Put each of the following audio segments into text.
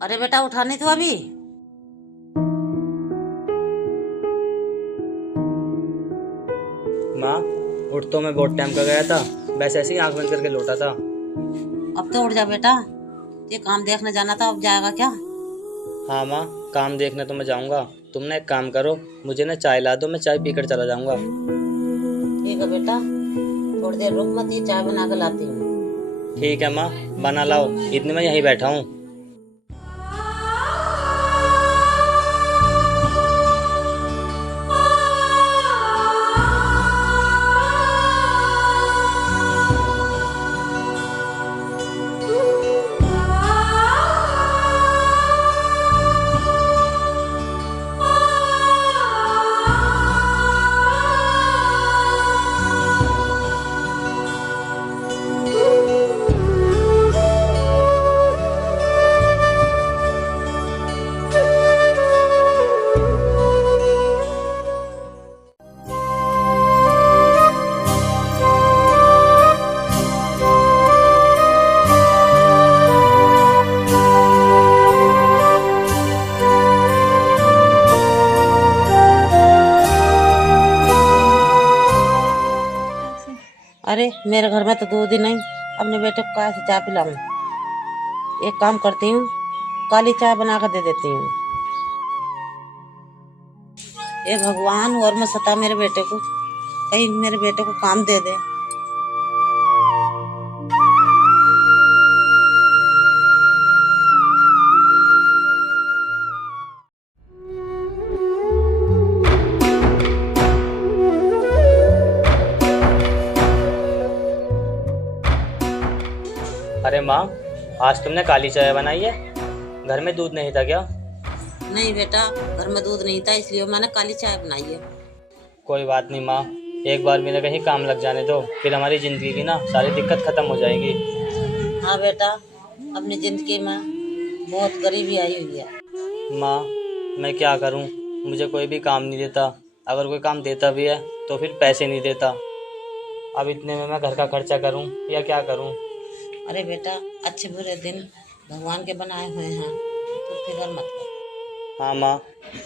अरे बेटा उठा नहीं तू अभी। माँ, उठ तो मैं बहुत टाइम का गया था, बस ऐसे ही आंख बंद करके लौटा था। अब तो उठ जा बेटा, ये काम देखने जाना था, अब जाएगा क्या? हाँ माँ, काम देखने तो मैं जाऊँगा। तुम ना एक काम करो, मुझे ना चाय ला दो, मैं चाय पीकर चला जाऊँगा। ठीक है बेटा, थोड़ी देर रुक मत, ये चाय बना कर लाती हूँ। ठीक है माँ, बना लाओ, इतने में यहीं बैठा हूँ। अरे मेरे घर में तो दूध ही नहीं, अपने बेटे को कहाँ से चाय पिलाऊं? एक काम करती हूँ, काली चाय बना कर दे देती हूँ। ये भगवान, और मत सता मेरे बेटे को, कहीं मेरे बेटे को काम दे दे। अरे माँ, आज तुमने काली चाय बनाई है? घर में दूध नहीं था क्या? नहीं बेटा, घर में दूध नहीं था, इसलिए मैंने काली चाय बनाई है। कोई बात नहीं माँ, एक बार मेरा कहीं काम लग जाने दो, फिर हमारी ज़िंदगी की ना सारी दिक्कत ख़त्म हो जाएगी। हाँ बेटा, अपनी जिंदगी में बहुत गरीबी आई हुई है। माँ, मैं क्या करूँ, मुझे कोई भी काम नहीं देता, अगर कोई काम देता भी है तो फिर पैसे नहीं देता। अब इतने में मैं घर का खर्चा करूँ या क्या करूँ? अरे बेटा, अच्छे बुरे दिन भगवान के बनाए हुए हैं, तो फिक्र मत कर। हाँ माँ,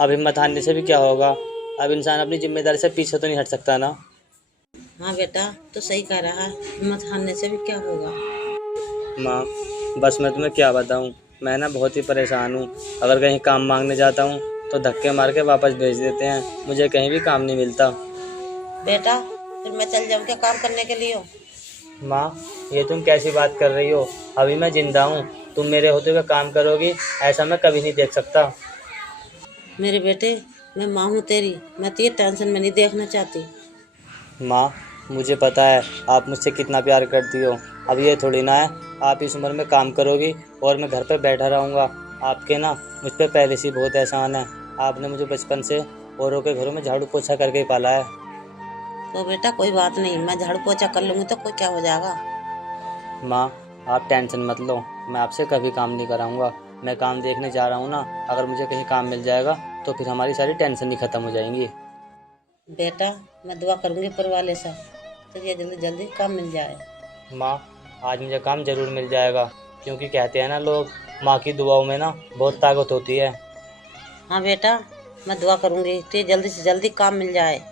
अब हिम्मत हारने से भी क्या होगा, अब इंसान अपनी जिम्मेदारी से पीछे तो नहीं हट सकता ना। हाँ बेटा, तो सही कह रहा है, हिम्मत हारने से भी क्या होगा। माँ, बस मैं तुम्हें क्या बताऊँ, मैं ना बहुत ही परेशान हूँ। अगर कहीं काम मांगने जाता हूँ तो धक्के मार के वापस भेज देते हैं, मुझे कहीं भी काम नहीं मिलता। बेटा, फिर मैं चल जाऊँ क्या काम करने के लिए? माँ, ये तुम कैसी बात कर रही हो, अभी मैं जिंदा हूँ, तुम मेरे होते हुए काम करोगी, ऐसा मैं कभी नहीं देख सकता। मेरे बेटे, मैं माँ हूँ तेरी, मैं तुझे टेंशन में नहीं देखना चाहती। माँ, मुझे पता है आप मुझसे कितना प्यार करती हो। अब ये थोड़ी ना है आप इस उम्र में काम करोगी और मैं घर पर बैठा रहूँगा। आपके ना मुझ पर पहले से ही बहुत एहसान है। आपने मुझे बचपन से औरों के घरों में झाड़ू पोछा करके ही पाला है। तो बेटा कोई बात नहीं, मैं झाड़ू पोछा कर लूँगी तो कोई क्या हो जाएगा। माँ, आप टेंशन मत लो, मैं आपसे कभी काम नहीं कराऊँगा। मैं काम देखने जा रहा हूँ ना, अगर मुझे कहीं काम मिल जाएगा तो फिर हमारी सारी टेंशन ही ख़त्म हो जाएंगी। बेटा, मैं दुआ करूँगी ऊपर वाले से, तो ये जल्दी जल्दी काम मिल जाए। माँ, आज मुझे काम ज़रूर मिल जाएगा, क्योंकि कहते हैं ना लोग, माँ की दुआओं में ना बहुत ताकत होती है। हाँ बेटा, मैं दुआ करूँगी तुझे जल्दी से जल्दी काम मिल जाए।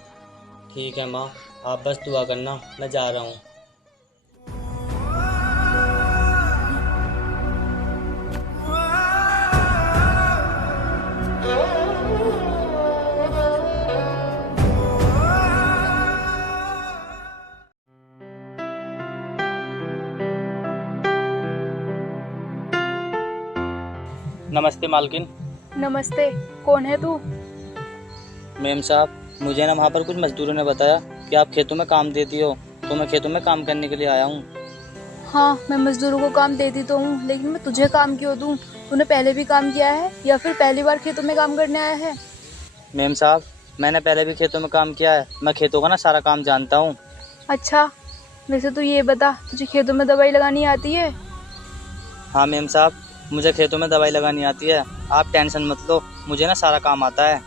ठीक है माँ, आप बस दुआ करना, मैं जा रहा हूँ। नमस्ते मालकिन। नमस्ते। कौन है तू? मेम साहब, मुझे ना वहाँ पर कुछ मजदूरों ने बताया कि आप खेतों में काम देती हो, तो मैं खेतों में काम करने के लिए आया हूँ। हाँ, मैं मजदूरों को काम देती तो हूँ, लेकिन मैं तुझे काम क्यों दूँ? तूने पहले भी काम किया है या फिर पहली बार खेतों में काम करने आया है? मेम साहब, मैंने पहले भी खेतों में काम किया है, मैं खेतों का ना सारा काम जानता हूँ। अच्छा, वैसे तू ये बता, तुझे खेतों में दवाई लगानी आती है? हाँ मेम साहब, मुझे खेतों में दवाई लगानी आती है, आप टेंशन मत लो, मुझे ना सारा काम आता है।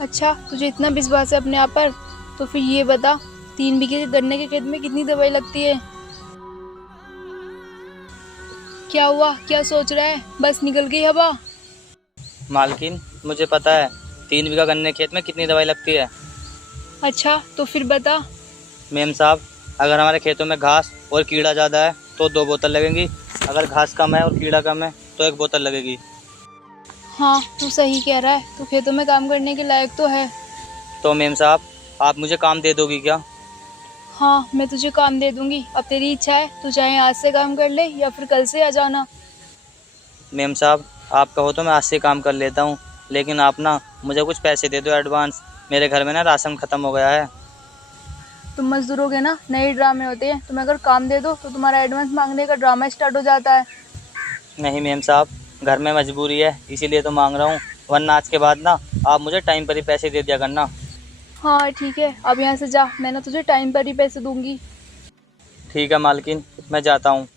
अच्छा, तुझे इतना विश्वास है अपने आप पर, तो फिर ये बता, 3 बीघे के गन्ने के खेत में कितनी दवाई लगती है? क्या हुआ, क्या सोच रहा है? बस निकल गई हवा? मालकिन, मुझे पता है 3 बीघा गन्ने खेत में कितनी दवाई लगती है। अच्छा, तो फिर बता। मेम साहब, अगर हमारे खेतों में घास और कीड़ा ज़्यादा है तो 2 बोतल लगेंगी। अगर घास कम है और कीड़ा कम है तो 1 बोतल लगेगी। हाँ, तू सही कह रहा है, तू खेतों में काम करने के लायक तो है। तो मेम साहब, आप मुझे काम दे दोगी क्या? हाँ, मैं तुझे काम दे दूंगी। अब तेरी इच्छा है, तू चाहे आज से काम कर ले या फिर कल से आ जाना। मेम साहब, आप कहो तो मैं आज से काम कर लेता हूँ, लेकिन आप ना मुझे कुछ पैसे दे दो एडवांस। मेरे घर में ना राशन ख़त्म हो गया है। तुम मजदूरों के ना नए ड्रामे होते हैं। तुम्हें अगर काम दे दो तो तुम्हारा एडवांस मांगने का ड्रामा स्टार्ट हो जाता है। नहीं मेम साहब, घर में मजबूरी है इसीलिए तो मांग रहा हूँ, वरना आज के बाद ना आप मुझे टाइम पर ही पैसे दे दिया करना। हाँ ठीक है, अब यहाँ से जा, मैं ना तुझे टाइम पर ही पैसे दूंगी। ठीक है मालकिन, मैं जाता हूँ।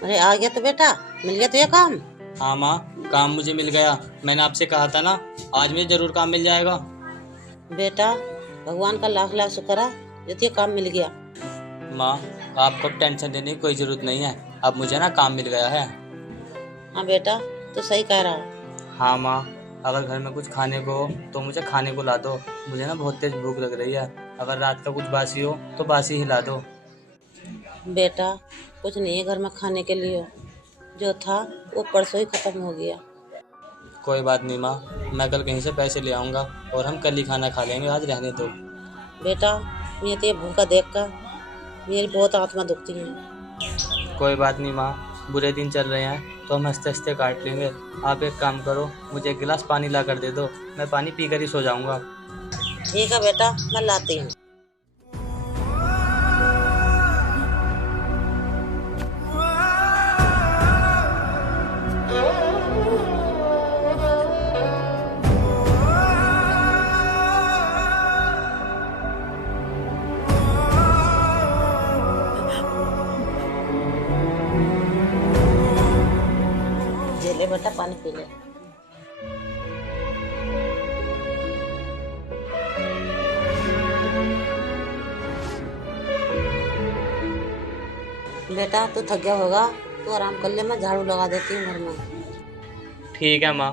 अरे आ गया तो बेटा, मिल गया तुझे काम? हाँ माँ, काम मुझे मिल गया। मैंने आपसे कहा था ना, आज मुझे ज़रूर काम मिल जाएगा। बेटा, भगवान का लाख लाख शुक्र है जो तुझे काम मिल गया। माँ, आपको टेंशन देने की कोई ज़रूरत नहीं है, अब मुझे ना काम मिल गया है। हाँ बेटा, तू सही कह रहा है। हाँ माँ, अगर घर में कुछ खाने को हो तो मुझे खाने को ला दो। मुझे ना बहुत तेज़ भूख लग रही है। अगर रात का कुछ बासी हो तो बासी ही ला दो। बेटा, कुछ नहीं है घर में खाने के लिए, जो था वो परसों ही खत्म हो गया। कोई बात नहीं माँ, मैं कल कहीं से पैसे ले आऊँगा और हम कल ही खाना खा लेंगे, आज रहने दो। बेटा, मैं तो ये भूखा देख कर मेरी बहुत आत्मा दुखती है। कोई बात नहीं माँ, बुरे दिन चल रहे हैं तो हम हंसते हंसते काट लेंगे। आप एक काम करो, मुझे 1 गिलास पानी ला कर दे दो, मैं पानी पी कर ही सो जाऊँगा। ठीक है बेटा, मैं लाती हूँ। ये ले बेटा, पानी पी ले। बेटा, तू थक गया होगा, तू आराम कर ले, मैं झाड़ू लगा देती हूँ घर में। ठीक है माँ।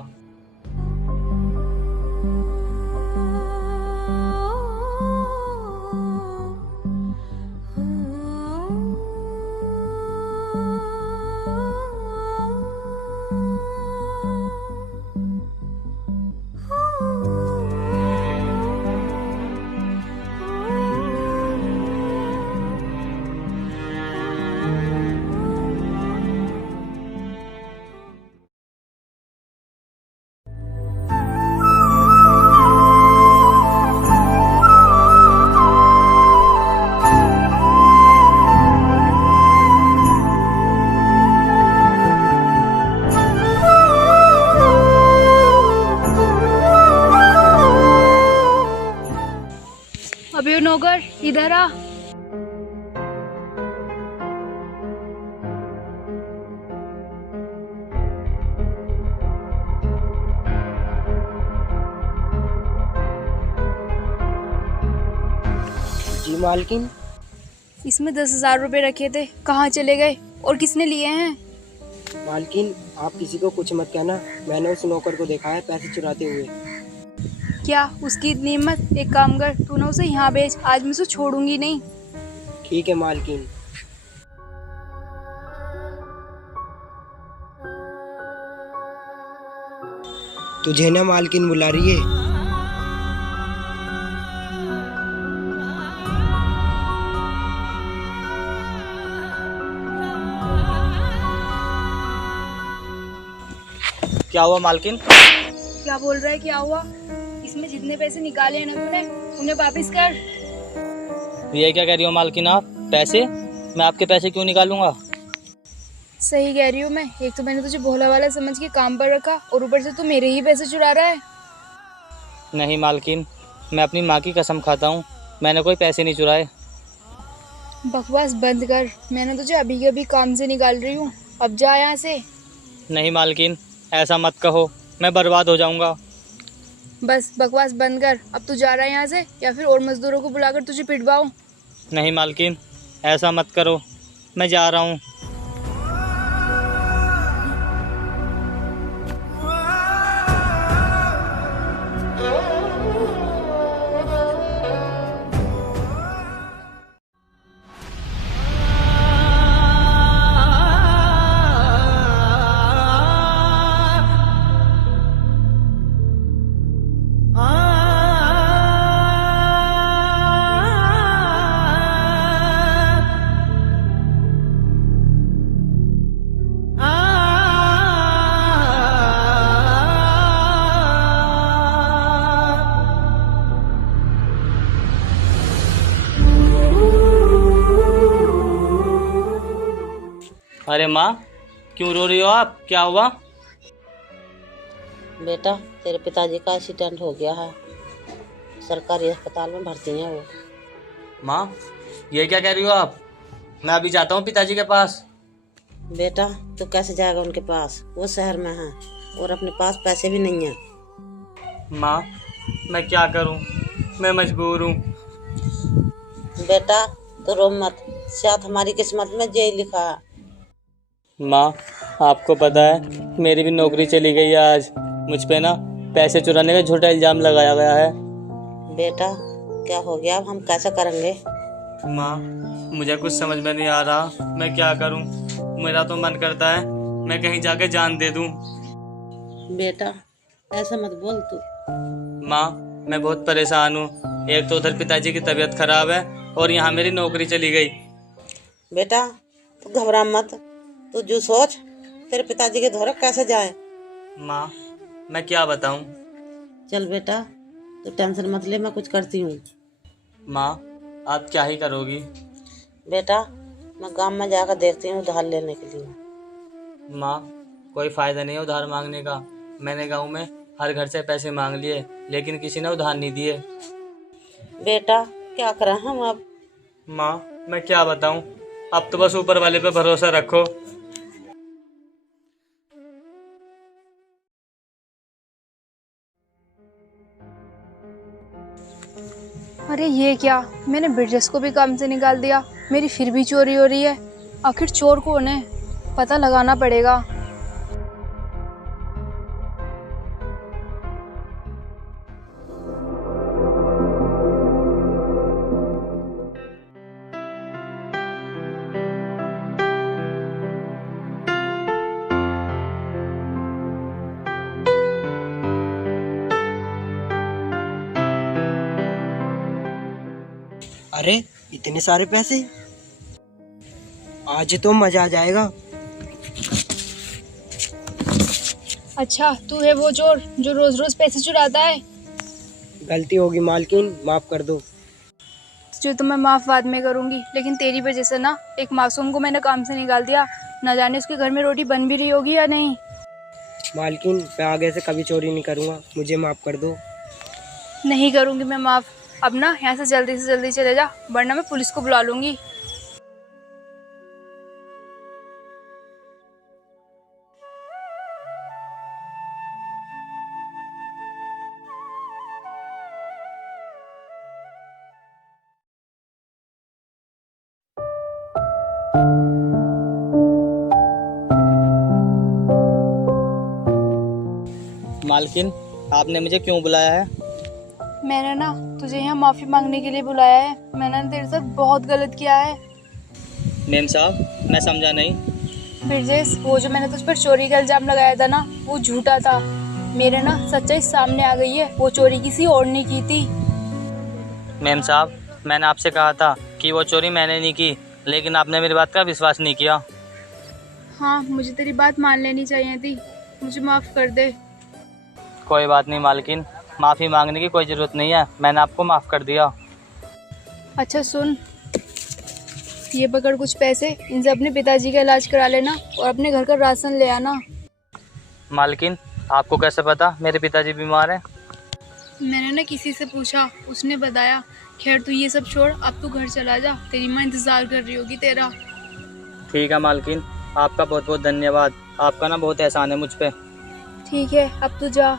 अबे नौकर, इधर आ। जी मालकिन। इसमें 10,000 रुपए रखे थे, कहाँ चले गए और किसने लिए हैं? मालकिन, आप किसी को कुछ मत कहना, मैंने उस नौकर को देखा है पैसे चुराते हुए। क्या उसकी इतनी हिम्मत? एक काम कर, तू ना उसे यहाँ भेज, आज मैं उसे छोड़ूंगी नहीं। ठीक है मालकिन। तुझे ना मालकिन बुला रही है। क्या हुआ मालकिन? क्या बोल रहा है क्या हुआ? इसमें जितने पैसे निकाले हैं ना तूने, उन्हें वापस कर। ये क्या कह रही हो मालकिन आप? पैसे? मैं आपके पैसे क्यों निकालूंगा? सही कह रही हूँ मैं। एक तो मैंने तुझे भोला वाला समझ के काम पर रखा और ऊपर से तू मेरे ही पैसे चुरा रहा है। नहीं मालकिन, मैं अपनी माँ की कसम खाता हूँ, मैंने कोई पैसे नहीं चुराए। बकवास बंद कर। मैंने तुझे अभी के अभी काम से निकाल रही हूँ, अब जा यहाँ से। नहीं मालकिन, ऐसा मत कहो, मैं बर्बाद हो जाऊंगा। बस बकवास बंद कर। अब तू जा रहा है यहाँ से या फिर और मजदूरों को बुलाकर तुझे पिटवाऊं? नहीं मालकिन, ऐसा मत करो, मैं जा रहा हूँ। अरे माँ, क्यों रो रही हो आप? क्या हुआ? बेटा, तेरे पिताजी का एक्सीडेंट हो गया है, सरकारी अस्पताल में भर्ती हैं वो। माँ, ये क्या कह रही हो आप? मैं अभी जाता हूँ पिताजी के पास। बेटा, तू कैसे जाएगा उनके पास? वो शहर में है और अपने पास पैसे भी नहीं हैं। माँ, मैं क्या करूँ, मैं मजबूर हूँ। बेटा, तो रो मत, शायद हमारी किस्मत में यही लिखा है। माँ, आपको पता है मेरी भी नौकरी चली गई है आज। मुझ पे ना पैसे चुराने का झूठा इल्जाम लगाया गया है। बेटा, क्या हो गया? अब हम कैसे करेंगे? माँ, मुझे कुछ समझ में नहीं आ रहा, मैं क्या करूँ। मेरा तो मन करता है मैं कहीं जाके जान दे दूँ। बेटा, ऐसा मत बोल तू। माँ, मैं बहुत परेशान हूँ। एक तो उधर पिताजी की तबीयत खराब है और यहाँ मेरी नौकरी चली गई। बेटा, तू घबरा मत, तू जो सोच तेरे पिताजी के धोरे कैसे जाए। माँ, मैं क्या बताऊँ। चल बेटा, तू टेंशन मत ले, मैं कुछ करती हूँ। माँ, आप क्या ही करोगी? बेटा, मैं गांव में जाकर देखती हूँ उधार लेने के लिए। माँ, कोई फ़ायदा नहीं है उधार मांगने का। मैंने गांव में हर घर से पैसे मांग लिए, लेकिन किसी ने उधार नहीं दिए। बेटा, क्या करें हम अब? माँ, मैं क्या बताऊँ, अब तो बस ऊपर वाले पे भरोसा रखो। अरे ये क्या, मैंने ब्रिजेश को भी काम से निकाल दिया, मेरी फिर भी चोरी हो रही है। आखिर चोर कौन है? पता लगाना पड़ेगा। अरे इतने सारे पैसे, आज तो मजा आ जाएगा। अच्छा, तू है वो चोर जो रोज रोज पैसे चुराता है? गलती होगी मालकिन, माफ कर दो। तुझे तो मैं माफ बाद में करूंगी, लेकिन तेरी वजह से ना एक मासूम को मैंने काम से निकाल दिया। ना जाने उसके घर में रोटी बन भी रही होगी या नहीं। मालकिन, मैं आगे से कभी चोरी नहीं करूँगा, मुझे माफ कर दो। नहीं करूंगी मैं माफ। अब ना यहाँ से जल्दी चले जा, वरना मैं पुलिस को बुला लूंगी। मालकिन, आपने मुझे क्यों बुलाया है? मैंने ना तुझे यहाँ माफी मांगने के लिए बुलाया है। मैंने तेरे साथ बहुत गलत किया है। मेम साहब, मैं समझा नहीं। ब्रिजेश, वो जो मैंने तुझ पर चोरी का इल्जाम लगाया था ना, वो झूठा था। मेरे ना सच्चाई सामने आ गई है, वो चोरी किसी और ने की थी। मेम साहब, मैंने आपसे कहा था कि वो चोरी मैंने नहीं की, लेकिन आपने मेरी बात का विश्वास नहीं किया। हाँ, मुझे तेरी बात मान लेनी चाहिए थी, मुझे माफ़ कर दे। कोई बात नहीं मालकिन, माफ़ी मांगने की कोई ज़रूरत नहीं है, मैंने आपको माफ़ कर दिया। अच्छा सुन, ये पकड़ कुछ पैसे, इनसे अपने पिताजी का इलाज करा लेना और अपने घर का राशन ले आना। मालकिन, आपको कैसे पता मेरे पिताजी बीमार हैं? मैंने ना किसी से पूछा, उसने बताया। खैर तू ये सब छोड़, अब तू घर चला जा, तेरी माँ इंतज़ार कर रही होगी तेरा। ठीक है मालकिन, आपका बहुत बहुत धन्यवाद। आपका ना बहुत एहसान है मुझ पे। ठीक है, अब तू जा।